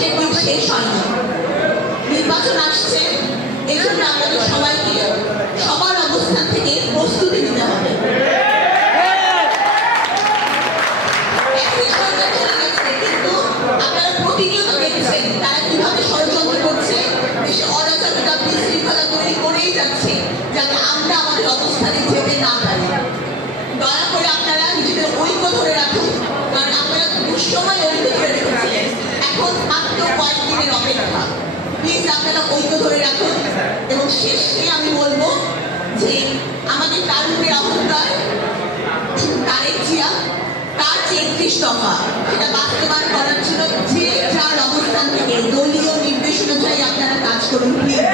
কষ্টের দিন শেষ হয়নি। নির্বাচন আসছে, এজন্য আমাদের সবাইকে সবার অবস্থান থেকে প্রস্তুতি নিতে হবে। কিন্তু আপনারা প্রতিনিয়ত দেখছেন তারা কিভাবে ষড়যন্ত্র করছে, দেশে অরাজকতা বিশৃঙ্খলা তৈরি করেই যাচ্ছে, যাতে আমরা আমাদের অবস্থানে যেতে না পারি। দয়া করে আপনারা নিজেদের ঐক্য ধরে রাখুন, কারণ আপনারা দুঃসময় ঐক্য ধরে রেখেছিলেন, এখন মাত্র কয়েকদিনের অপেক্ষা। প্লিজ আপনারা ঐক্য ধরে রাখুন। এবং শেষে আমি বলবো যে আমাদের তারুণ্যের অহংকার তারেক জিয়া তার ৩৩ দফা সেটা বাস্তবায়ন করার ছিল, যে যার অবস্থান থেকে দলীয় নির্দেশনা অনুযায়ী আপনারা কাজ করুন প্লিজ।